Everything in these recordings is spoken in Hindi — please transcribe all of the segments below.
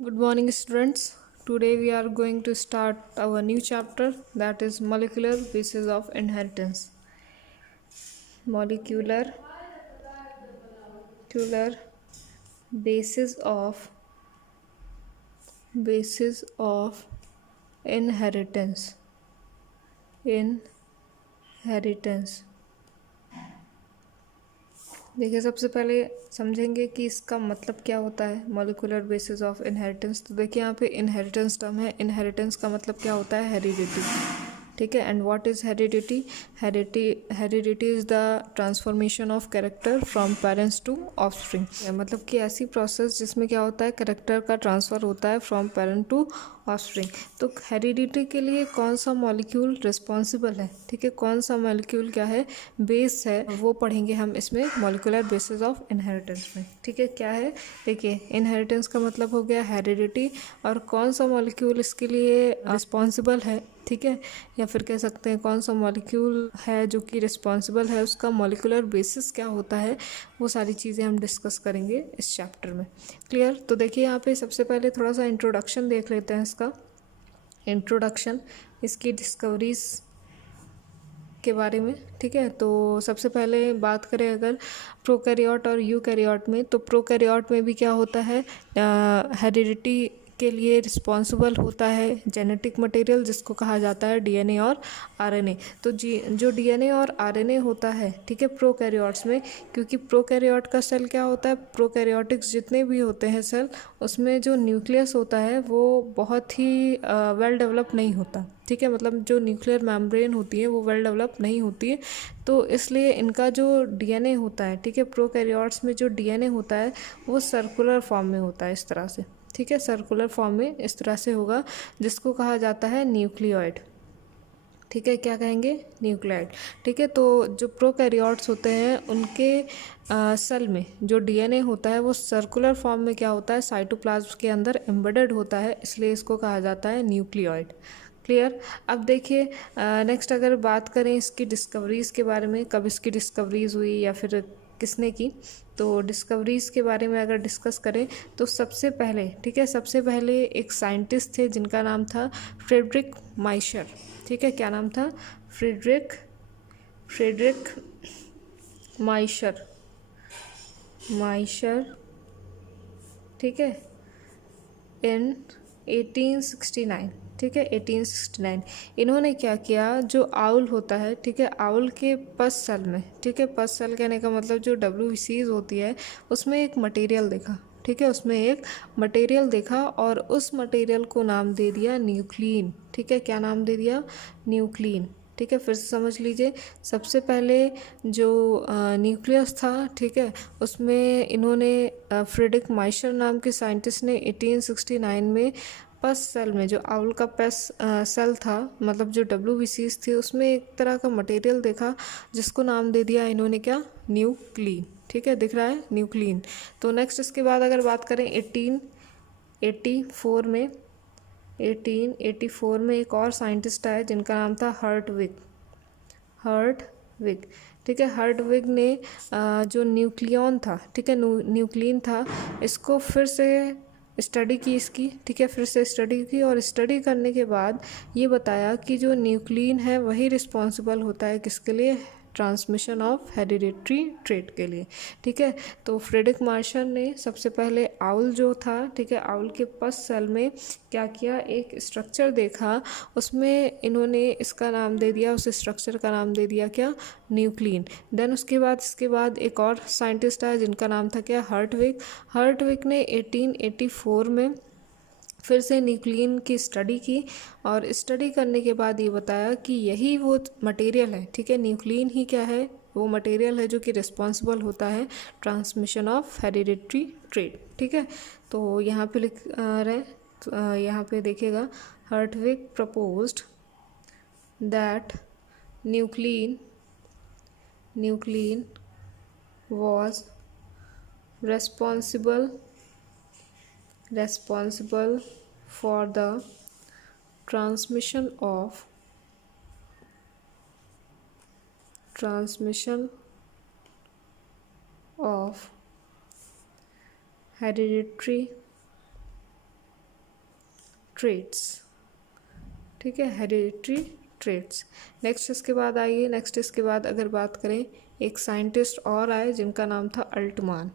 Good morning, students. Today we are going to start our new chapter, that is molecular basis of inheritance. Molecular molecular basis of inheritance. Inheritance. देखिए, सबसे पहले समझेंगे कि इसका मतलब क्या होता है मॉलिक्यूलर बेसिस ऑफ इनहेरिटेंस। तो देखिए, यहाँ पे इनहेरिटेंस टर्म है। इनहेरिटेंस का मतलब क्या होता है? हेरिडिटी। ठीक है। And what is heredity? Heredity is the transformation of character from parents to offspring. मतलब कि ऐसी प्रोसेस जिसमें क्या होता है, कैरेक्टर का ट्रांसफ़र होता है फ्रॉम पेरेंट टू ऑफस्प्रिंग। तो हेरिडिटी के लिए कौन सा मॉलिक्यूल रिस्पॉन्सिबल है? ठीक है, कौन सा मॉलिक्यूल क्या है, बेस है, वो पढ़ेंगे हम इसमें मॉलिक्यूलर बेसिस ऑफ इनहेरिटेंस में। ठीक है, क्या है? देखिए, इनहेरिटेंस का मतलब हो गया हेरिडिटी, और कौन सा मॉलिक्यूल इसके लिए रिस्पॉन्सिबल है। ठीक है, या फिर कह सकते हैं कौन सा मॉलिक्यूल है जो कि रिस्पॉन्सिबल है, उसका मॉलिक्यूलर बेसिस क्या होता है, वो सारी चीज़ें हम डिस्कस करेंगे इस चैप्टर में। क्लियर? तो देखिए, यहाँ पे सबसे पहले थोड़ा सा इंट्रोडक्शन देख लेते हैं इसका। इंट्रोडक्शन, इसकी डिस्कवरीज के बारे में। ठीक है, तो सबसे पहले बात करें अगर प्रोकैरियोट और यूकैरियोट में, तो प्रोकैरियोट में भी क्या होता है, हेरिडिटी के लिए रिस्पॉन्सिबल होता है जेनेटिक मटेरियल, जिसको कहा जाता है डीएनए और आरएनए। तो जो डीएनए और आरएनए होता है, ठीक है, प्रोकैरियोट्स में, क्योंकि प्रोकैरियोट का सेल क्या होता है, प्रोकैरियोटिक्स जितने भी होते हैं सेल, उसमें जो न्यूक्लियस होता है वो बहुत ही वेल डेवलप नहीं होता। ठीक है, मतलब जो न्यूक्लियर मेम्ब्रेन होती है वो वेल डेवलप नहीं होती है। तो इसलिए इनका जो डीएनए होता है, ठीक है, प्रोकैरियोट्स में जो डीएनए होता है वो सर्कुलर फॉर्म में होता है, इस तरह से। ठीक है, सर्कुलर फॉर्म में इस तरह से होगा, जिसको कहा जाता है न्यूक्लियोइड। ठीक है, क्या कहेंगे? न्यूक्लियोइड। ठीक है, तो जो प्रोकैरियोट्स होते हैं उनके सेल में जो डीएनए होता है वो सर्कुलर फॉर्म में क्या होता है, साइटोप्लाज्म के अंदर एम्बेडेड होता है, इसलिए इसको कहा जाता है न्यूक्लियोइड। क्लियर? अब देखिए, नेक्स्ट अगर बात करें इसकी डिस्कवरीज़ के बारे में, कब इसकी डिस्कवरीज़ हुई या फिर किसने की, तो डिस्कवरीज़ के बारे में अगर डिस्कस करें तो सबसे पहले, ठीक है, सबसे पहले एक साइंटिस्ट थे जिनका नाम था फ्रेडरिक माइशर। ठीक है, क्या नाम था? फ्रेडरिक माइशर। ठीक है, इन 1869। ठीक है, 1869 इन्होंने क्या किया, जो आउल होता है, ठीक है, आउल के पस सेल में, ठीक है, पस सेल कहने का मतलब जो WBCs होती है, उसमें एक मटेरियल देखा। ठीक है, उसमें एक मटेरियल देखा और उस मटेरियल को नाम दे दिया न्यूक्लिन। ठीक है, क्या नाम दे दिया? न्यूक्लिन। ठीक है, फिर से समझ लीजिए, सबसे पहले जो न्यूक्लियस था, ठीक है, उसमें इन्होंने फ्रेडरिक माइशर नाम के साइंटिस्ट ने 1869 में पस सेल में, जो आउल का पस सेल था, मतलब जो WBCs थी, उसमें एक तरह का मटेरियल देखा जिसको नाम दे दिया इन्होंने, क्या? न्यूक्लिन। ठीक है, दिख रहा है? न्यूक्लिन। तो नेक्स्ट इसके बाद अगर बात करें 1884 में, 1884 में एक और साइंटिस्ट आए जिनका नाम था हर्टविग। ठीक है, हर्टविग ने जो न्यूक्लियन था, ठीक है, न्यूक्लिन था, इसको फिर से स्टडी की इसकी। ठीक है, फिर से स्टडी की, और स्टडी करने के बाद ये बताया कि जो न्यूक्लिन है वही रिस्पॉन्सिबल होता है किसके लिए? ट्रांसमिशन ऑफ हेरिडिटरी ट्रेट के लिए। ठीक है, तो फ्रेडरिक मार्शल ने सबसे पहले आउल जो था, ठीक है, आउल के पस सेल में क्या किया, एक स्ट्रक्चर देखा, उसमें इन्होंने इसका नाम दे दिया, उस स्ट्रक्चर का नाम दे दिया क्या? न्यूक्लिन। देन इसके बाद एक और साइंटिस्ट आया जिनका नाम था क्या? हर्टविग ने 1884 में फिर से न्यूक्लियन की स्टडी की, और स्टडी करने के बाद ये बताया कि यही वो मटेरियल है। ठीक है, न्यूक्लियन ही क्या है? वो मटेरियल है जो कि रिस्पॉन्सिबल होता है ट्रांसमिशन ऑफ हेरिडिटरी ट्रेट। ठीक है, तो यहाँ पे लिख रहे, तो यहाँ पे देखिएगा, हर्टविग proposed that nucleon was responsible for the transmission of hereditary traits, ठीक है, हेरिडिटरी ट्रेट्स। नेक्स्ट इसके बाद आइए, नेक्स्ट इसके बाद अगर बात करें, एक साइंटिस्ट और आए जिनका नाम था अल्टमान,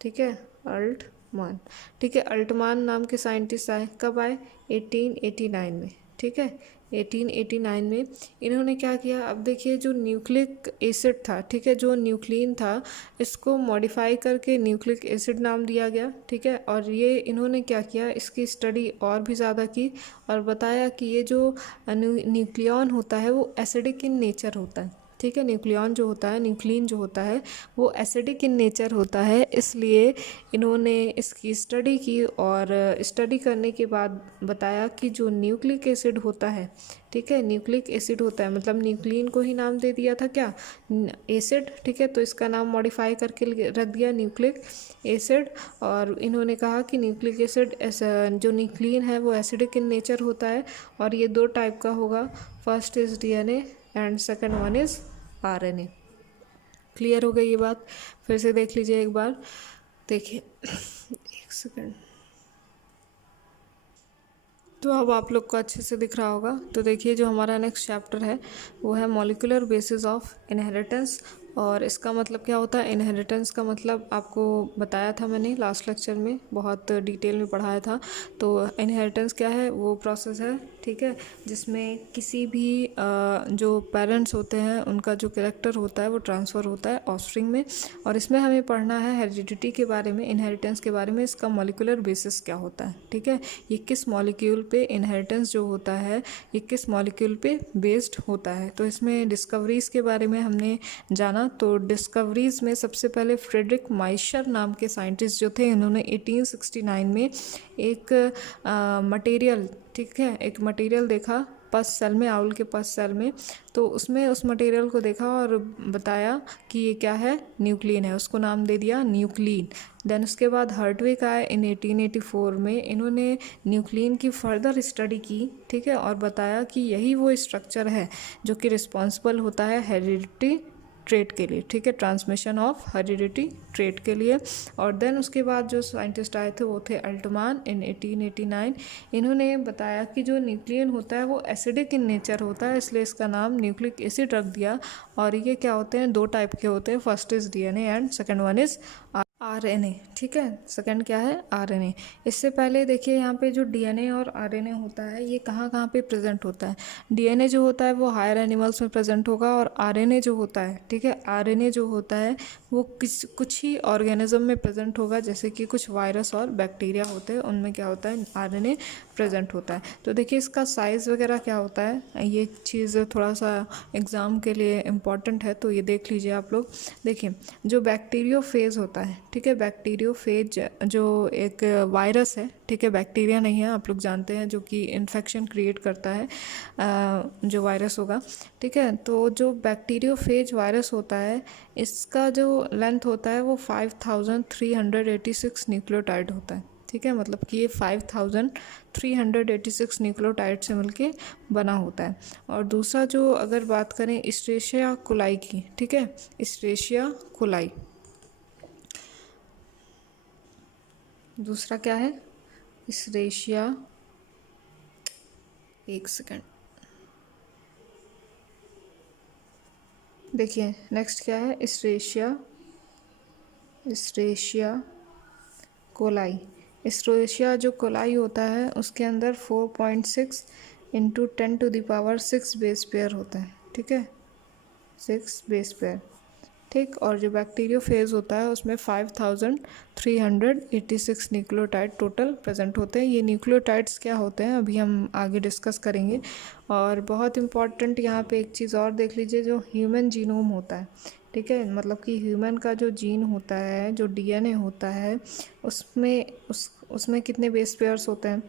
ठीक है, अल्टमान, ठीक है, अल्टमान नाम के साइंटिस्ट आए, कब आए, 1889 में, ठीक है, 1889 में। इन्होंने क्या किया, अब देखिए जो न्यूक्लिक एसिड था, ठीक है, जो न्यूक्लिन था, इसको मॉडिफाई करके न्यूक्लिक एसिड नाम दिया गया, ठीक है। और ये इन्होंने क्या किया, इसकी स्टडी और भी ज़्यादा की और बताया कि ये जो न्यूक्लियन होता है वो एसिडिक इन नेचर होता है, ठीक है, न्यूक्लियन जो होता है, न्यूक्लिन जो होता है वो एसिडिक इन नेचर होता है। इसलिए इन्होंने इसकी स्टडी की और स्टडी करने के बाद बताया कि जो न्यूक्लिक एसिड होता है, ठीक है, न्यूक्लिक एसिड होता है, मतलब न्यूक्लिन को ही नाम दे दिया था क्या, एसिड, ठीक है, तो इसका नाम मॉडिफाई करके रख दिया न्यूक्लिक एसिड। और इन्होंने कहा कि न्यूक्लिक एसिड जो न्यूक्लिन है वो एसिडिक इन नेचर होता है और ये दो टाइप का होगा, first is DNA and second one is RNA. Clear हो गई ये बात, फिर से देख लीजिए एक बार, देखिए एक सेकंड, तो अब आप लोग को अच्छे से दिख रहा होगा। तो देखिए जो हमारा नेक्स्ट चैप्टर है वो है मॉलिक्यूलर बेसिस ऑफ इनहेरिटेंस। और इसका मतलब क्या होता है, इनहेरिटेंस का मतलब आपको बताया था मैंने लास्ट लेक्चर में, बहुत डिटेल में पढ़ाया था। तो इनहेरिटेंस क्या है, वो प्रोसेस है, ठीक है, जिसमें किसी भी जो पेरेंट्स होते हैं उनका जो कैरेक्टर होता है वो ट्रांसफ़र होता है ऑफस्प्रिंग में। और इसमें हमें पढ़ना है हेरिडिटी के बारे में, इनहेरिटेंस के बारे में, इसका मॉलिक्यूलर बेसिस क्या होता है, ठीक है, ये किस मॉलिक्यूल पे इनहेरिटेंस जो होता है ये किस मॉलिक्यूल पे बेस्ड होता है। तो इसमें डिस्कवरीज़ के बारे में हमने जाना। तो डिस्कवरीज़ में सबसे पहले फ्रेडरिक माइशर नाम के साइंटिस्ट जो थे, इन्होंने 1869 में एक मटेरियल, ठीक है, एक मटेरियल देखा पस सेल में, आउल के पस सेल में, तो उसमें उस मटेरियल को देखा और बताया कि ये क्या है, न्यूक्लियन है, उसको नाम दे दिया न्यूक्लियन। देन उसके बाद हर्टविक आए इन 1884 में, इन्होंने न्यूक्लियन की फर्दर स्टडी की, ठीक है, और बताया कि यही वो स्ट्रक्चर है जो कि रिस्पॉन्सिबल होता है हेरिडिटी ट्रेट के लिए, ठीक है, ट्रांसमिशन ऑफ हेरिडिटी ट्रेट के लिए। और देन उसके बाद जो साइंटिस्ट आए थे वो थे अल्टमान इन 1889। इन्होंने बताया कि जो न्यूक्लियन होता है वो एसिडिक इन नेचर होता है, इसलिए इसका नाम न्यूक्लिक एसिड रख दिया। और ये क्या होते हैं, दो टाइप के होते हैं, first is DNA and second one is RNA, ठीक है, सेकंड क्या है, आरएनए। इससे पहले देखिए यहाँ पे जो डीएनए और आरएनए होता है ये कहाँ कहाँ पे प्रेजेंट होता है। डीएनए जो होता है वो हायर एनिमल्स में प्रेजेंट होगा और आरएनए जो होता है, ठीक है, आरएनए जो होता है वो कुछ ही ऑर्गेनिज्म में प्रेजेंट होगा, जैसे कि कुछ वायरस और बैक्टीरिया होते हैं, उनमें क्या होता है, आरएनए प्रेजेंट होता है। तो देखिए इसका साइज़ वगैरह क्या होता है, ये चीज़ थोड़ा सा एग्ज़ाम के लिए इम्पॉर्टेंट है, तो ये देख लीजिए आप लोग। देखिए जो बैक्टीरियोफेज होता है, ठीक है, बैक्टीरियोफेज जो एक वायरस है, ठीक है, बैक्टीरिया नहीं है, आप लोग जानते हैं, जो कि इन्फेक्शन क्रिएट करता है, जो वायरस होगा, ठीक है। तो जो बैक्टीरियोफेज वायरस होता है इसका जो लेंथ होता है वो 5386 न्यूक्लियोटाइड होता है, ठीक है, मतलब कि ये 5386 न्यूक्लियोटाइड से मिलके बना होता है। और दूसरा जो अगर बात करें इस्टेरिया कोलाई की, ठीक है, इस्टेरिया कोलाई, दूसरा क्या है, इस्टेरिया, एक सेकेंड, देखिए नेक्स्ट क्या है, इस्टेरिया कोलाई। इस्टेरिया जो कोलाई होता है उसके अंदर 4.6 इंटू 10⁻⁶ बेस पेयर होता है, ठीक है, 6 बेस पेयर, ठीक। और जो बैक्टीरियोफेज होता है उसमें 5386 न्यूक्लियोटाइड टोटल प्रेजेंट होते हैं। ये न्यूक्लियोटाइड्स क्या होते हैं अभी हम आगे डिस्कस करेंगे। और बहुत इम्पॉर्टेंट यहाँ पे एक चीज़ और देख लीजिए, जो ह्यूमन जीनोम होता है, ठीक है, मतलब कि ह्यूमन का जो जीन होता है, जो डीएनए होता है, उसमें कितने बेस पेयर्स होते हैं।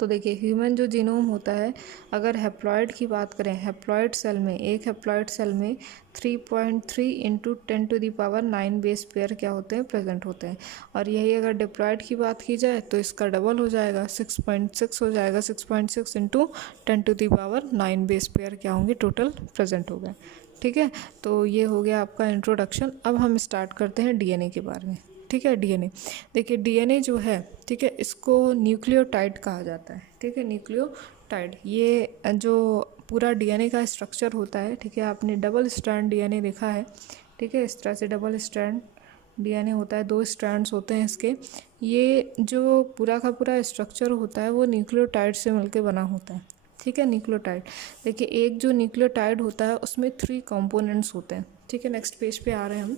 तो देखिए ह्यूमन जो जीनोम होता है, अगर हेप्लॉइड की बात करें, हेप्लॉइड सेल में, एक हेप्लॉइड सेल में 3.3 इंटू 10⁹ बेस पेयर क्या होते हैं, प्रेजेंट होते हैं। और यही अगर डिप्लॉइड की बात की जाए तो इसका डबल हो जाएगा, 6.6 हो जाएगा, 6.6 इंटू 10⁹ बेस पेयर क्या होंगे, टोटल प्रेजेंट हो गए, ठीक है। तो ये हो गया आपका इंट्रोडक्शन। अब हम स्टार्ट करते हैं डीएनए के बारे में। ठीक है, डीएनए। देखिए डीएनए जो है, ठीक है, इसको न्यूक्लियोटाइड कहा जाता है, ठीक है, न्यूक्लियोटाइड। ये जो पूरा डीएनए का स्ट्रक्चर होता है, ठीक है, आपने डबल स्ट्रैंड डीएनए देखा है, ठीक है, इस तरह से डबल स्ट्रैंड डीएनए होता है, 2 स्ट्रैंड्स होते हैं इसके। ये जो पूरा का पूरा स्ट्रक्चर होता है वो न्यूक्लियोटाइड से मिलकर बना होता है, ठीक है, न्यूक्लियोटाइड। देखिए एक जो न्यूक्लियोटाइड होता है उसमें 3 कंपोनेंट्स होते हैं, ठीक है। नेक्स्ट पेज पे आ रहे हैं हम,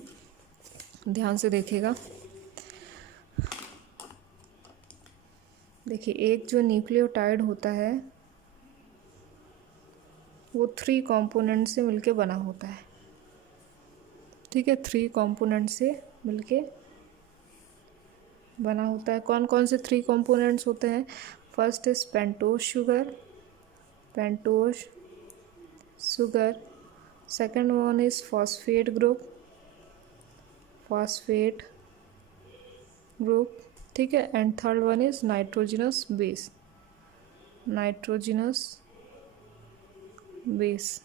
ध्यान से देखिएगा। देखिए एक जो न्यूक्लियोटाइड होता है वो 3 कंपोनेंट से मिलके बना होता है, ठीक है, 3 कंपोनेंट से मिलके बना होता है। कौन कौन से 3 कंपोनेंट्स होते हैं? First is pentose sugar, pentose sugar. Second one is phosphate group, phosphate group, ठीक है। And third one is nitrogenous base, nitrogenous base,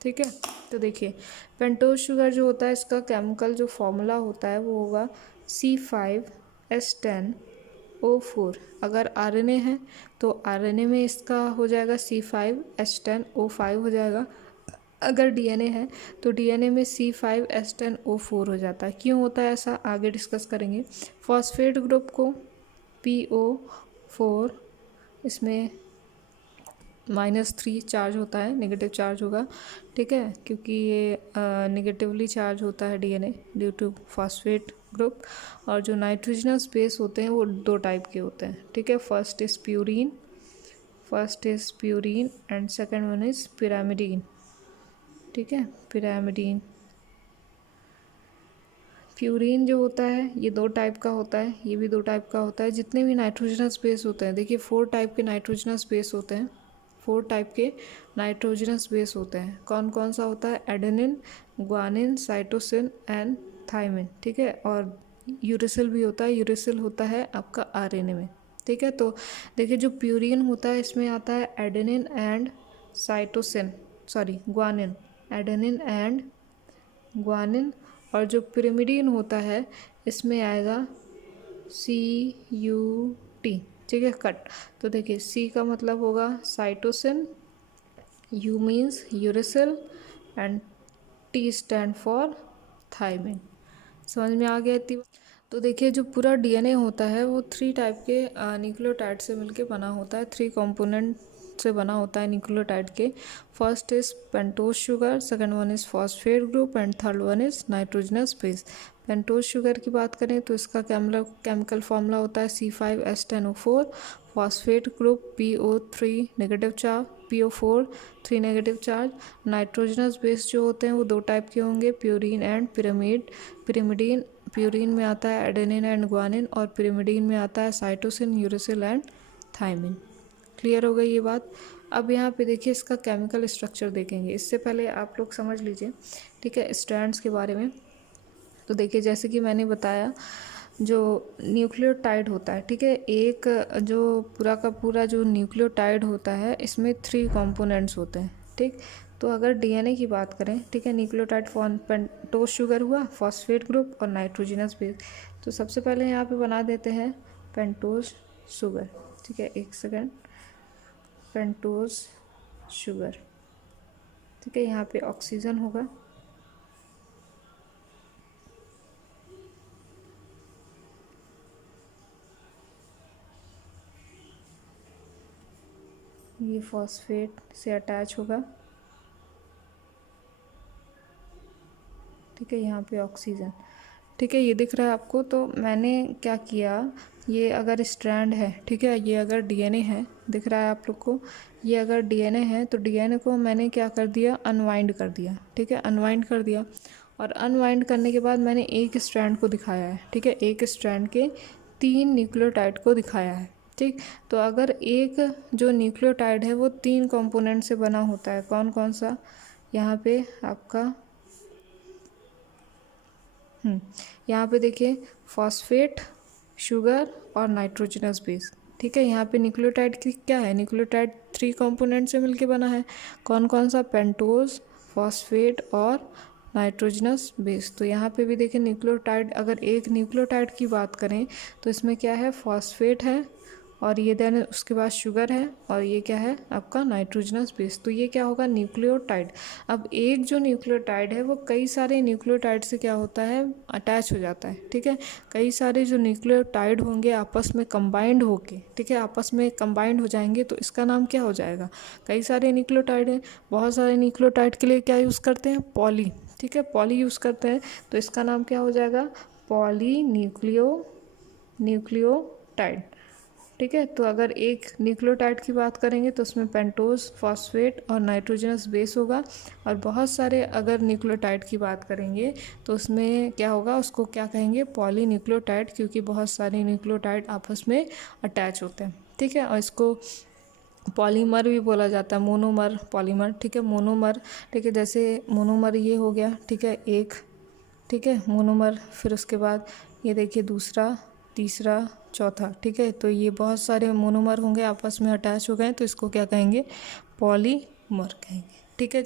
ठीक है। तो देखिए पेंटोज शुगर जो होता है इसका केमिकल जो फॉर्मूला होता है वो होगा C5H10O4। अगर आरएनए है तो आरएनए में इसका हो जाएगा C5H10O5 हो जाएगा। अगर डीएनए है तो डीएनए में C5H10O4 हो जाता है। क्यों होता है ऐसा आगे डिस्कस करेंगे। फॉस्फेट ग्रुप को PO4, इसमें -3 चार्ज होता है, नेगेटिव चार्ज होगा, ठीक है, क्योंकि ये नेगेटिवली चार्ज होता है DNA due to phosphate group. और जो नाइट्रोजनस बेस होते हैं वो 2 टाइप के होते हैं, ठीक है। First is purine and second one is pyrimidine, ठीक है, पिरामिडीन। प्यूरीन जो होता है ये 2 टाइप का होता है, ये भी 2 टाइप का होता है। जितने भी नाइट्रोजनस बेस होते हैं, देखिए 4 टाइप के नाइट्रोजनस बेस होते हैं, 4 टाइप के नाइट्रोजनस बेस होते हैं। कौन कौन सा होता है? Adenine, guanine, cytosine and thymine, ठीक है। और यूरेसिल भी होता है, यूरेसिल होता है आपका आरएनए में, ठीक है। तो देखिए जो प्यूरीन होता है इसमें आता है adenine and cytosine, sorry guanine, adenine and guanine. और जो पिरिमिडीन होता है इसमें आएगा CUT, ठीक है, कट। तो देखिए C का मतलब होगा cytosine, U means uracil and T stand for thymine. समझ में आ गया इतनी? तो देखिए जो पूरा डीएनए होता है वो 3 टाइप के न्यूक्लियोटाइड से मिलके बना होता है, 3 कंपोनेंट से बना होता है न्यूक्लियोटाइड के। First is pentose sugar, second one is phosphate group and third one is nitrogenous base. Pentose sugar की बात करें तो इसका केमिकल फॉर्मूला होता है C5H10O4। Phosphate group PO3 negative charge, PO4 3 negative charge. Nitrogenous base जो होते हैं वो 2 टाइप के होंगे, प्यूरीन एंड पिरिमिडीन। प्यूरीन में आता है एडेनिन एंड ग्वानिन और पिरिमिडीन में आता है cytosine, uracil and thymine. Clear हो गई ये बात। अब यहाँ पे देखिए इसका केमिकल स्ट्रक्चर देखेंगे, इससे पहले आप लोग समझ लीजिए, ठीक है, स्ट्रैंड्स के बारे में। तो देखिए जैसे कि मैंने बताया जो न्यूक्लियोटाइड होता है, ठीक है, एक जो पूरा का पूरा जो न्यूक्लियोटाइड होता है इसमें 3 कंपोनेंट्स होते हैं, ठीक। तो अगर डीएनए की बात करें, ठीक है, न्यूक्लियोटाइड फॉर्म पेंटोज शुगर हुआ, फॉस्फेट ग्रुप और नाइट्रोजनस बेस। तो सबसे पहले यहाँ पे बना देते हैं पेंटोज शुगर, ठीक है, एक सेकेंड, पेंटोज शुगर, ठीक है। यहाँ पे ऑक्सीजन होगा, ये फॉस्फेट से अटैच होगा, ठीक है, यहाँ पे ऑक्सीजन, ठीक है, ये दिख रहा है आपको। तो मैंने क्या किया, ये अगर स्ट्रैंड है, ठीक है, ये अगर डीएनए है, दिख रहा है आप लोग को, ये अगर डीएनए है तो डीएनए को मैंने क्या कर दिया, अनवाइंड कर दिया, ठीक है, अनवाइंड कर दिया। और अनवाइंड करने के बाद मैंने एक स्ट्रैंड को दिखाया है, ठीक है, एक स्ट्रैंड के 3 न्यूक्लियोटाइड को दिखाया है, ठीक। तो अगर एक जो न्यूक्लियोटाइड है वो 3 कंपोनेंट से बना होता है, कौन कौन सा? यहाँ पे आपका यहाँ पे देखिए फॉस्फेट, शुगर और नाइट्रोजनस बेस, ठीक है। यहाँ पे न्यूक्लियोटाइड की क्या है, न्यूक्लियोटाइड 3 कंपोनेंट से मिलके बना है, कौन कौन सा? पेंटोज, फॉस्फेट और नाइट्रोजनस बेस। तो यहाँ पे भी देखें न्यूक्लियोटाइड, अगर एक न्यूक्लियोटाइड की बात करें तो इसमें क्या है, फॉस्फेट है, और ये देन उसके बाद शुगर है, और ये क्या है आपका नाइट्रोजनस बेस। तो ये क्या होगा, न्यूक्लियोटाइड। अब एक जो न्यूक्लियोटाइड है वो कई सारे न्यूक्लियोटाइड से क्या होता है, अटैच हो जाता है, ठीक है। कई सारे जो न्यूक्लियोटाइड होंगे आपस में कंबाइंड होके, ठीक है, आपस में कंबाइंड हो जाएंगे, तो इसका नाम क्या हो जाएगा, कई सारे न्यूक्लियोटाइड हैं। बहुत सारे न्यूक्लियोटाइड के लिए क्या यूज़ करते हैं, पॉली, ठीक है, पॉली यूज़ करते हैं, तो इसका नाम क्या हो जाएगा, पॉली न्यूक्लियोटाइड, ठीक है। तो अगर एक न्यूक्लियोटाइड की बात करेंगे तो उसमें पेंटोज, फॉस्फेट और नाइट्रोजनस बेस होगा। और बहुत सारे अगर न्यूक्लियोटाइड की बात करेंगे तो उसमें क्या होगा, उसको क्या कहेंगे, पॉली न्यूक्लियोटाइड, क्योंकि बहुत सारे न्यूक्लियोटाइड आपस में अटैच होते हैं, ठीक है। और इसको पॉलीमर भी बोला जाता है, मोनोमर, पॉलीमर, ठीक है, मोनोमर, ठीक है। जैसे मोनोमर ये हो गया, ठीक है, एक, ठीक है, मोनोमर। फिर उसके बाद ये देखिए दूसरा, तीसरा, चौथा, ठीक है। तो ये बहुत सारे मोनोमर होंगे आपस में अटैच हो गए, तो इसको क्या कहेंगे, पॉलीमर कहेंगे, ठीक है।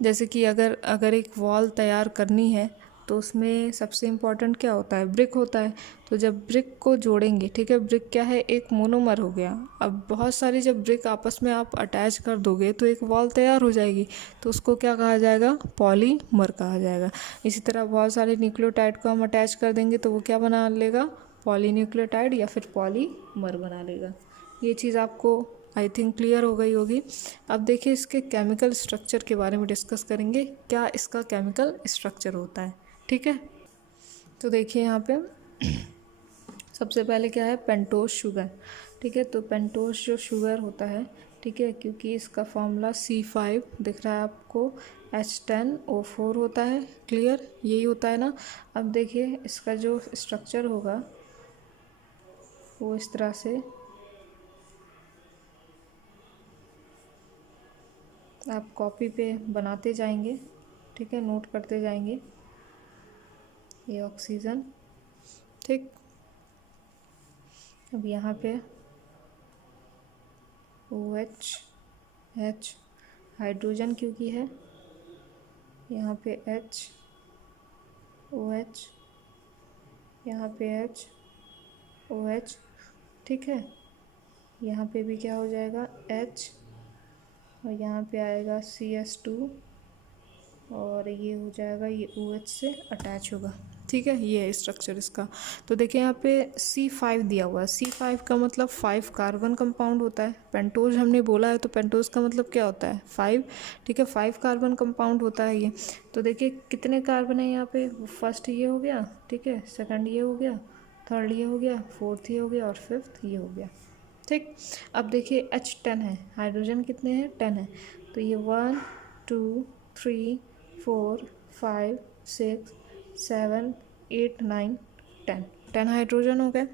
जैसे कि अगर एक वॉल तैयार करनी है तो उसमें सबसे इम्पॉर्टेंट क्या होता है, ब्रिक होता है। तो जब ब्रिक को जोड़ेंगे, ठीक है, ब्रिक क्या है, एक मोनोमर हो गया। अब बहुत सारी जब ब्रिक आपस में आप अटैच कर दोगे तो एक वॉल तैयार हो जाएगी, तो उसको क्या कहा जाएगा, पॉलीमर कहा जाएगा। इसी तरह बहुत सारे न्यूक्लियोटाइड को हम अटैच कर देंगे तो वो क्या बना लेगा, पॉलीन्यूक्लियोटाइड या फिर पॉलीमर बना लेगा। ये चीज़ आपको आई थिंक क्लियर हो गई होगी। अब देखिए इसके केमिकल स्ट्रक्चर के बारे में डिस्कस करेंगे, क्या इसका केमिकल स्ट्रक्चर होता है, ठीक है। तो देखिए यहाँ पे सबसे पहले क्या है, पेंटोज शुगर, ठीक है। तो पेंटोज जो शुगर होता है, ठीक है, क्योंकि इसका फॉर्मूला C5 दिख रहा है आपको, H10O4 होता है, क्लियर, यही होता है ना। अब देखिए इसका जो स्ट्रक्चर होगा वो इस तरह से आप कॉपी पे बनाते जाएंगे, ठीक है, नोट करते जाएंगे। ये ऑक्सीजन, ठीक। अब यहाँ पे OH, H हाइड्रोजन क्योंकि है, यहाँ पे H, OH, यहाँ पे H, OH, ठीक है। यहाँ पे भी क्या हो जाएगा, H, और यहाँ पे आएगा CS2, और ये हो जाएगा, ये OH से अटैच होगा, ठीक है। ये है स्ट्रक्चर इसका। तो देखिए यहाँ पे C5 दिया हुआ है, C5 का मतलब 5 कार्बन कंपाउंड होता है। पेंटोज हमने बोला है तो पेंटोज का मतलब क्या होता है, 5, ठीक है, 5 कार्बन कंपाउंड होता है ये। तो देखिए कितने कार्बन है यहाँ पे, फर्स्ट ये हो गया, ठीक है, सेकंड ये हो गया, थर्ड ये हो गया, फोर्थ ये हो गया, और फिफ्थ ये हो गया, ठीक। अब देखिए H10 है, हाइड्रोजन कितने हैं, 10 है। तो ये 1 2 3 4 5 6 7 8 9 10 हाइड्रोजन हो गए।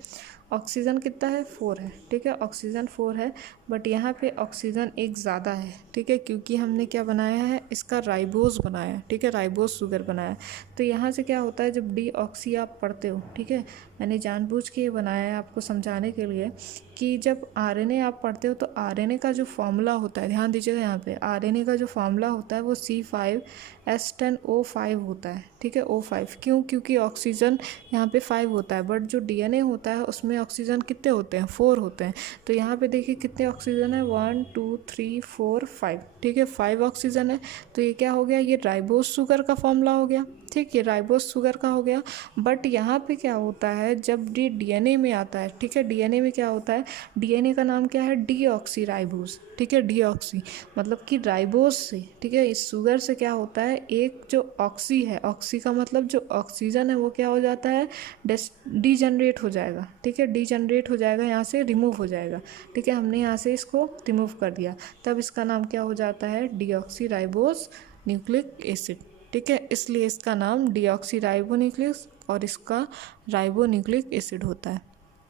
ऑक्सीजन कितना है, 4 है, ठीक है, ऑक्सीजन 4 है। बट यहाँ पे ऑक्सीजन एक ज़्यादा है, ठीक है, क्योंकि हमने क्या बनाया है, इसका राइबोस बनाया है, ठीक है, राइबोस शुगर बनाया है। तो यहाँ से क्या होता है, जब डीऑक्सी आप पढ़ते हो, ठीक है, मैंने जानबूझ के ये बनाया है आपको समझाने के लिए कि जब आरएनए आप पढ़ते हो तो आरएनए का जो फॉर्मूला होता है, ध्यान दीजिएगा यहाँ पे, आरएनए का जो फॉर्मूला होता है वो C5H10O5 होता है, ठीक है, O5। क्यों, क्योंकि ऑक्सीजन यहाँ पे 5 होता है, बट जो डीएनए होता है उसमें ऑक्सीजन कितने होते हैं, 4 होते हैं। तो यहाँ पे देखिए कितने ऑक्सीजन है, 1 2 3 4 5, ठीक है, 5 ऑक्सीजन है। तो ये क्या हो गया, ये राइबोस शुगर का फॉर्मूला हो गया, ठीक, ये राइबोस शुगर का हो गया। बट यहाँ पे क्या होता है, जब डीएनए में आता है, ठीक है, डीएनए में क्या होता है, डीएनए का नाम क्या है, डीऑक्सी राइबोस, ठीक है, डीऑक्सी मतलब कि राइबोस से, ठीक है, इस शुगर से क्या होता है, एक जो ऑक्सी है, ऑक्सी का मतलब जो ऑक्सीजन है वो क्या हो जाता है, डीजनरेट हो जाएगा, ठीक है, डीजनरेट हो जाएगा, यहाँ से रिमूव हो जाएगा, ठीक है, हमने यहाँ से इसको रिमूव कर दिया, तब इसका नाम क्या हो जाता है, डीऑक्सी राइबोस न्यूक्लिक एसिड, ठीक है। इसलिए इसका नाम डीऑक्सी राइबो न्यूक्लिक और इसका राइबो न्यूक्लिक एसिड होता है।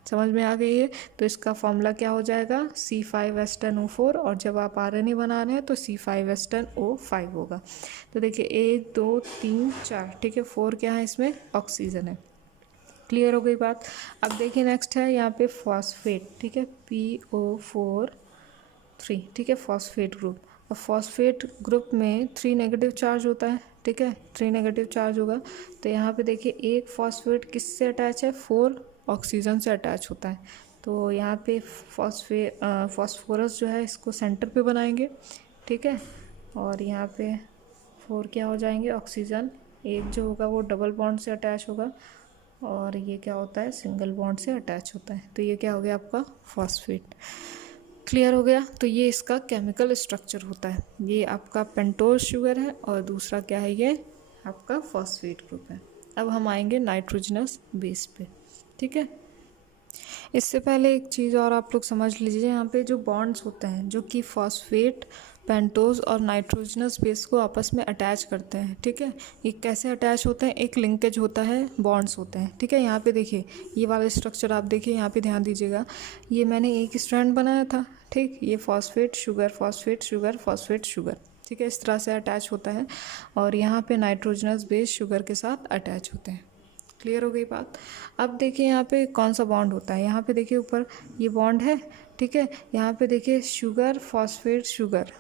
समझ में आ गई है। तो इसका फॉर्मूला क्या हो जाएगा, C5H10O4, और जब आप आरएनए बना रहे हैं तो C5H10O5 होगा। तो देखिए 1 2 3 4, ठीक है, 4 क्या है, इसमें ऑक्सीजन है। क्लियर हो गई बात। अब देखिए नेक्स्ट है यहाँ पे फॉस्फेट, ठीक है, PO4 3, ठीक है, फॉस्फेट ग्रुप। अब फॉस्फेट ग्रुप में 3 नेगेटिव चार्ज होता है, ठीक है, 3 नेगेटिव चार्ज होगा। तो यहाँ पे देखिए एक फॉस्फेट किससे अटैच है, 4 ऑक्सीजन से अटैच होता है। तो यहाँ पे फॉस्फोरस जो है इसको सेंटर पे बनाएंगे, ठीक है। और यहाँ पे 4 क्या हो जाएंगे, ऑक्सीजन। एक जो होगा वो डबल बॉन्ड से अटैच होगा और ये क्या होता है, सिंगल बॉन्ड से अटैच होता है। तो ये क्या हो गया आपका फॉस्फेट। क्लियर हो गया। तो ये इसका केमिकल स्ट्रक्चर होता है। ये आपका पेंटोज शुगर है और दूसरा क्या है, ये आपका फॉस्फेट ग्रुप है। अब हम आएंगे नाइट्रोजनस बेस पे, ठीक है। इससे पहले एक चीज़ और आप लोग समझ लीजिए, यहाँ पे जो बॉन्ड्स होते हैं जो कि फॉस्फेट, पेंटोज और नाइट्रोजनस बेस को आपस में अटैच करते हैं, ठीक है। ये कैसे अटैच होते हैं, एक लिंकेज होता है, बॉन्ड्स होते हैं, ठीक है। यहाँ पे देखिए ये वाला स्ट्रक्चर आप देखिए, यहाँ पे ध्यान दीजिएगा। ये मैंने एक स्ट्रैंड बनाया था, ठीक। ये phosphate sugar, phosphate sugar, phosphate sugar, ठीक है, इस तरह से अटैच होता है। और यहाँ पे नाइट्रोजनस बेस शुगर के साथ अटैच होते हैं। क्लियर हो गई बात। अब देखिए यहाँ पे कौन सा बॉन्ड होता है, यहाँ पे देखिए ऊपर ये बॉन्ड है, ठीक है। यहाँ पे देखिए शुगर फॉस्फेट शुगर,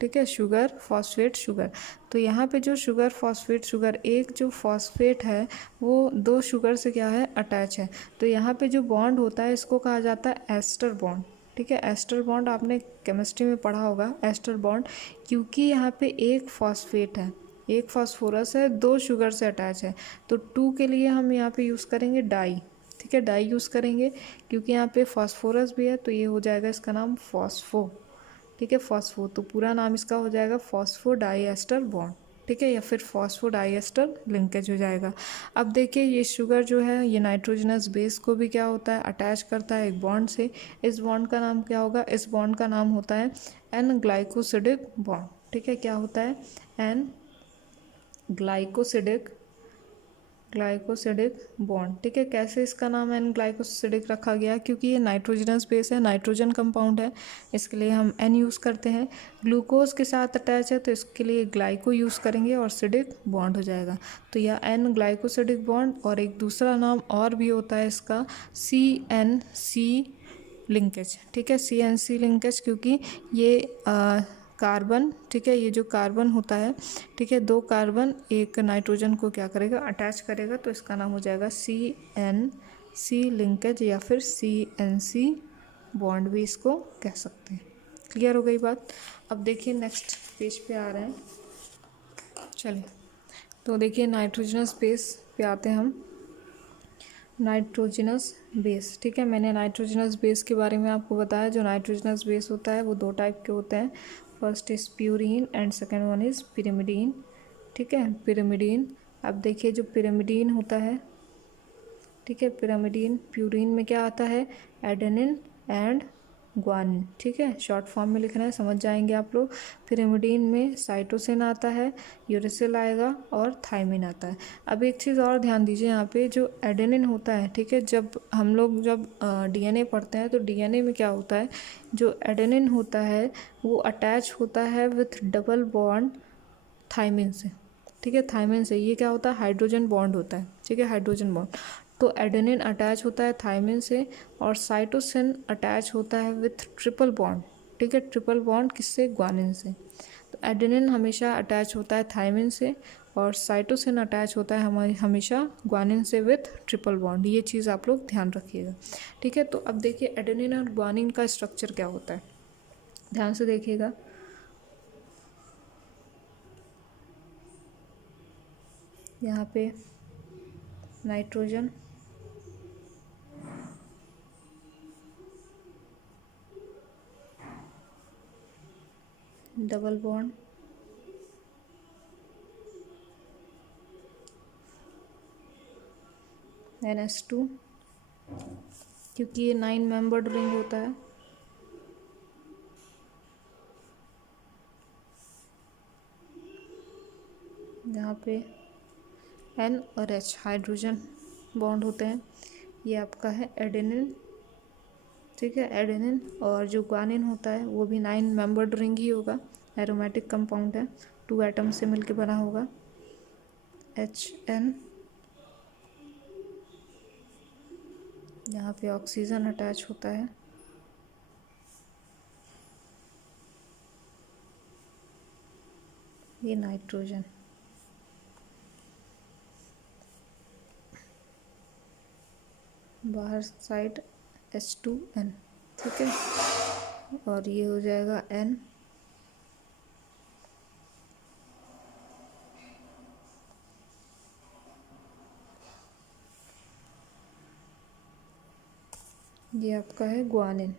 ठीक है, शुगर फॉस्फेट शुगर। तो यहाँ पे जो शुगर फॉस्फेट शुगर, एक जो फॉस्फेट है वो 2 शुगर से क्या है, अटैच है। तो यहाँ पे जो बॉन्ड होता है इसको कहा जाता है एस्टर बॉन्ड, ठीक है। एस्टर बॉन्ड आपने केमिस्ट्री में पढ़ा होगा, एस्टर बॉन्ड। क्योंकि यहाँ पे एक फॉस्फेट है, एक फास्फोरस है, 2 शुगर से अटैच है। तो 2 के लिए हम यहाँ पे यूज़ करेंगे डाई, ठीक है, डाई यूज़ करेंगे। क्योंकि यहाँ पे फास्फोरस भी है तो ये हो जाएगा इसका नाम फॉस्फो, ठीक है, फॉस्फो। तो पूरा नाम इसका हो जाएगा फॉस्फो डाई एस्टर बॉन्ड, ठीक है, या फिर फॉस्फो डाई एस्टर लिंकेज हो जाएगा। अब देखिए ये शुगर जो है ये नाइट्रोजनस बेस को भी क्या होता है, अटैच करता है एक बॉन्ड से। इस बॉन्ड का नाम क्या होगा, इस बॉन्ड का नाम होता है एन ग्लाइकोसिडिक बॉन्ड, ठीक है। क्या होता है, एन ग्लाइकोसिडिक, ग्लाइकोसिडिक बॉन्ड, ठीक है। कैसे इसका नाम एन ग्लाइकोसिडिक रखा गया, क्योंकि ये नाइट्रोजनस बेस है, नाइट्रोजन कंपाउंड है, इसके लिए हम एन यूज़ करते हैं। ग्लूकोज के साथ अटैच है तो इसके लिए ग्लाइको यूज़ करेंगे और सिडिक बॉन्ड हो जाएगा। तो यह एन ग्लाइकोसिडिक बॉन्ड। और एक दूसरा नाम और भी होता है इसका, CNC लिंकेज, ठीक है, CNC लिंकेज। क्योंकि ये कार्बन, ठीक है, ये जो कार्बन होता है, ठीक है, 2 कार्बन एक नाइट्रोजन को क्या करेगा, अटैच करेगा। तो इसका नाम हो जाएगा CNC लिंकेज या फिर CNC बॉन्ड भी इसको कह सकते हैं। क्लियर हो गई बात। अब देखिए नेक्स्ट पेज पे आ रहे हैं, चलिए। तो देखिए नाइट्रोजनस बेस पे आते हैं हम। नाइट्रोजनस बेस, ठीक है, मैंने नाइट्रोजनस बेस के बारे में आपको बताया। जो नाइट्रोजनस बेस होता है वो 2 टाइप के होते हैं, first is purine and second one is pyrimidine, ठीक है, पिरिमिडीन। अब देखिए जो पिरिमिडीन होता है, ठीक है, पिरामिडीन, प्यूरीन में क्या आता है, एडेनिन एंड ग्वानिन, ठीक है, शॉर्ट फॉर्म में लिखना है, समझ जाएंगे आप लोग। पिरामिडीन में साइटोसिन आता है, यूरेसिल आएगा और थायमिन आता है। अब एक चीज़ और ध्यान दीजिए, यहाँ पे जो एडेनिन होता है, ठीक है, जब हम लोग जब DNA पढ़ते हैं तो DNA में क्या होता है, जो एडेनिन होता है वो अटैच होता है विथ डबल बॉन्ड थायमिन से, ठीक है, थायमिन से। ये क्या होता है, हाइड्रोजन बॉन्ड होता है, ठीक है, हाइड्रोजन बॉन्ड। तो एडेनिन अटैच होता है थायमिन से और साइटोसिन अटैच होता है विथ ट्रिपल बॉन्ड, ठीक है, ट्रिपल बॉन्ड किससे, ग्वानिन से। तो एडेनिन हमेशा अटैच होता है थायमिन से और साइटोसिन अटैच होता है हमारी हमेशा ग्वानिन से विथ ट्रिपल बॉन्ड। ये चीज़ आप लोग ध्यान रखिएगा, ठीक है। तो अब देखिए एडेनिन और ग्वानिन का स्ट्रक्चर क्या होता है, ध्यान से देखिएगा। यहाँ पे नाइट्रोजन, डबल बॉन्ड, NH2, क्योंकि ये 9 मेंबर्ड रिंग होता है। यहाँ पे N और H हाइड्रोजन बॉन्ड होते हैं। ये आपका है एडेनिन, ठीक है, एडेनिन। और जो ग्वानिन होता है वो भी 9 मेंबर्ड रिंग ही होगा, एरोमेटिक कंपाउंड है, 2 एटम से मिलकर बना होगा, HN। यहाँ पे ऑक्सीजन अटैच होता है, ये नाइट्रोजन, बाहर साइड H2N, ठीक है, और ये हो जाएगा N, ये आपका है ग्वानिन,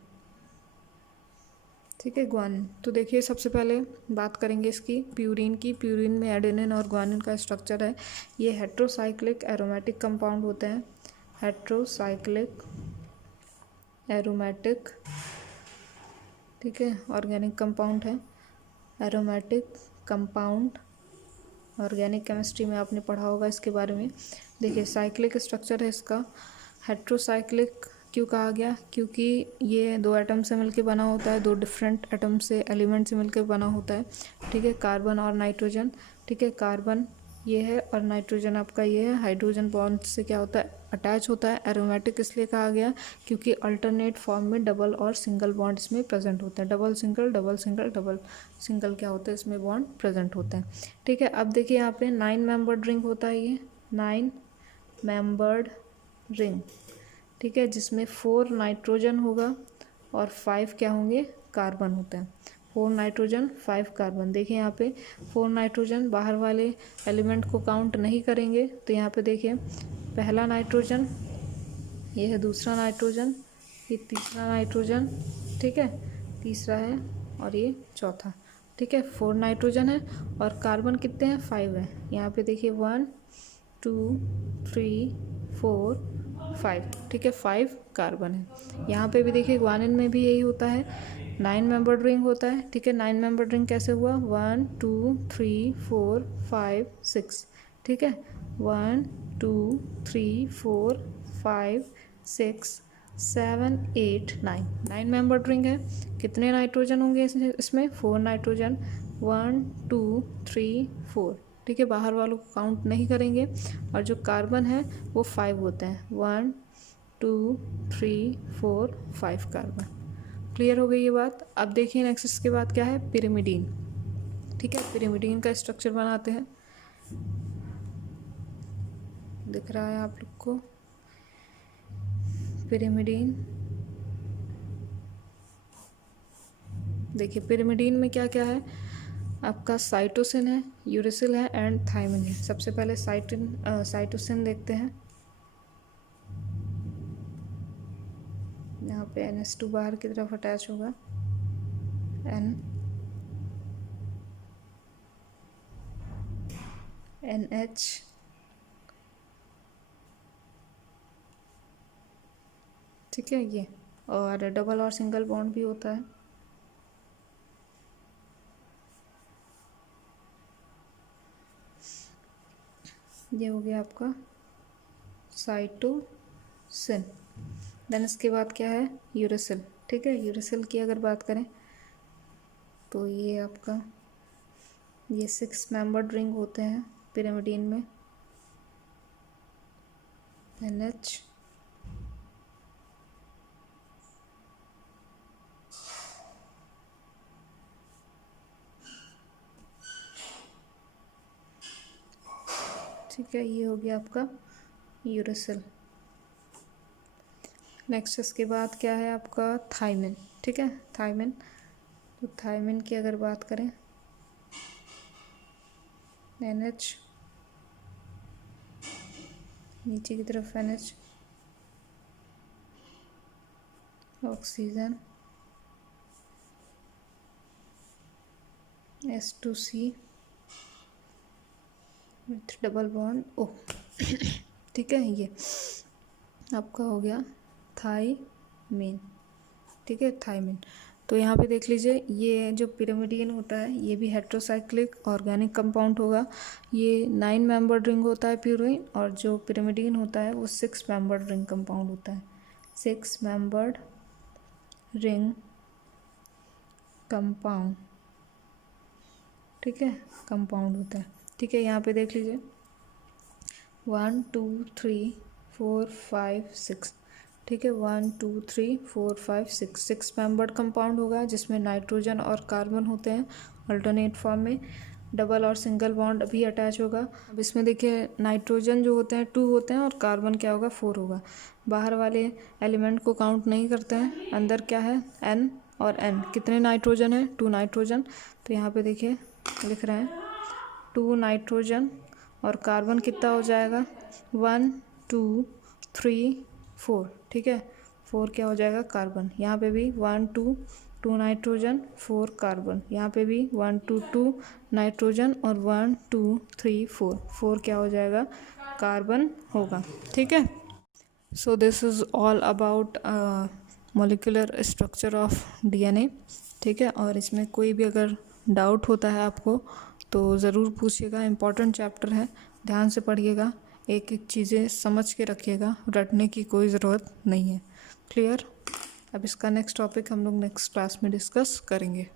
ठीक है, ग्वानिन। तो देखिए सबसे पहले बात करेंगे इसकी प्यूरिन की। प्यूरिन में एडेनिन और ग्वानिन का स्ट्रक्चर है। ये हेट्रोसाइक्लिक एरोमेटिक कंपाउंड होते हैं, हेट्रोसाइक्लिक एरोमेटिक, ठीक है, ऑर्गेनिक कंपाउंड है, एरोमेटिक कंपाउंड। ऑर्गेनिक केमिस्ट्री में आपने पढ़ा होगा इसके बारे में। देखिए साइक्लिक स्ट्रक्चर है इसका। हेट्रोसाइक्लिक क्यों कहा गया? क्योंकि ये दो एटम से मिलके बना होता है, दो डिफरेंट एटम से, एलिमेंट से मिलकर बना होता है, ठीक है, कार्बन और नाइट्रोजन, ठीक है, कार्बन ये है और नाइट्रोजन आपका ये है। हाइड्रोजन बॉन्ड से क्या होता है? अटैच होता है। एरोमेटिक इसलिए कहा गया क्योंकि अल्टरनेट फॉर्म में डबल और सिंगल बॉन्ड इसमें प्रेजेंट होते हैं। Double single, double single, double single क्या होता है इसमें बॉन्ड प्रेजेंट होते हैं, ठीक है। अब देखिए यहाँ पे 9 मेंबर्ड रिंग होता है, ये 9 मेंबर्ड रिंग, ठीक है, जिसमें 4 नाइट्रोजन होगा और 5 क्या होंगे? कार्बन होते हैं। 4 नाइट्रोजन 5 कार्बन। देखिए यहाँ पे 4 नाइट्रोजन, बाहर वाले एलिमेंट को काउंट नहीं करेंगे तो यहाँ पे देखिए पहला नाइट्रोजन, ये है दूसरा नाइट्रोजन, ये तीसरा नाइट्रोजन, ठीक है, तीसरा है और ये चौथा, ठीक है। 4 नाइट्रोजन है और कार्बन कितने हैं? 5 है। यहाँ पे देखिए 1 2 3 4 5, ठीक है, 5 कार्बन है। यहाँ पे भी देखिए ग्वानिन में भी यही होता है, 9 मेंबर्ड रिंग होता है, ठीक है। 9 मेंबर्ड रिंग कैसे हुआ? 1 2 3 4 5 6, ठीक है, 1 2 3 4 5 6 7 8 9, 9 मेंबर्ड रिंग है। कितने नाइट्रोजन होंगे इसमें? 4 नाइट्रोजन, 1 2 3 4, ठीक है, बाहर वालों को काउंट नहीं करेंगे। और जो कार्बन है वो 5 होते हैं, 1 2 3 4 5 कार्बन। क्लियर हो गई ये बात। अब देखिए नेक्स्ट इसके बाद क्या है? पिरिमिडीन, ठीक है। पिरिमिडीन का स्ट्रक्चर बनाते हैं, दिख रहा है आप लोग को पिरिमिडीन। देखिए पिरिमिडीन में क्या क्या है आपका? साइटोसिन है, यूरेसिल है एंड थायमिन है। सबसे पहले साइटोसिन देखते हैं। यहाँ पे NH2 बाहर की तरफ अटैच होगा, NH, ठीक है, ये, और डबल और सिंगल बॉन्ड भी होता है। ये हो गया आपका साइटोसिन। देन इसके बाद क्या है? यूरेसिल, ठीक है। यूरेसिल की अगर बात करें तो ये आपका ये 6 मेंबर्ड रिंग होते हैं पिरिमिडीन में, NH, ठीक है, ये हो गया आपका यूरेसिल। नेक्स्ट इसके बाद क्या है आपका? थायमिन, ठीक है, थायमिन। तो थायमिन की अगर बात करें, NH, नीचे की तरफ NH, oxygen, S2C with double bond O, ठीक है, ये आपका हो गया थायमिन, ठीक है, थायमिन। तो यहाँ पे देख लीजिए ये जो पिरिमिडीन होता है ये भी हेट्रोसाइक्लिक ऑर्गेनिक कंपाउंड होगा। ये 9 मेंबर्ड रिंग होता है प्यूरिन, और जो पिरिमिडीन होता है वो 6 मेंबर्ड रिंग कंपाउंड होता है, 6 मेंबर्ड रिंग कंपाउंड, ठीक है, कंपाउंड होता है, ठीक है। यहाँ पे देख लीजिए 1 2 3 4 5 6, ठीक है, 1 2 3 4 5 6 मेंबर्ड कंपाउंड होगा जिसमें नाइट्रोजन और कार्बन होते हैं अल्टरनेट फॉर्म में। डबल और सिंगल बॉन्ड भी अटैच होगा। अब इसमें देखिए नाइट्रोजन जो होते हैं 2 होते हैं और कार्बन क्या होगा 4 होगा। बाहर वाले एलिमेंट को काउंट नहीं करते हैं, अंदर क्या है N और N। कितने नाइट्रोजन है 2 नाइट्रोजन, तो यहाँ पे देखिए लिख रहे हैं 2 नाइट्रोजन और कार्बन कितना हो जाएगा 1 2 3 4, ठीक है 4 क्या हो जाएगा कार्बन। यहाँ पे भी 1 2 2 नाइट्रोजन 4 कार्बन, यहाँ पे भी 1 2 2 नाइट्रोजन और 1 2 3 4 4 क्या हो जाएगा कार्बन होगा, ठीक है। So this is all about molecular structure of DNA, ठीक है। और इसमें कोई भी अगर डाउट होता है आपको तो ज़रूर पूछिएगा, इम्पॉर्टेंट चैप्टर है, ध्यान से पढ़िएगा, एक एक चीज़ें समझ के रखिएगा, रटने की कोई ज़रूरत नहीं है। क्लियर। अब इसका नेक्स्ट टॉपिक हम लोग नेक्स्ट क्लास में डिस्कस करेंगे।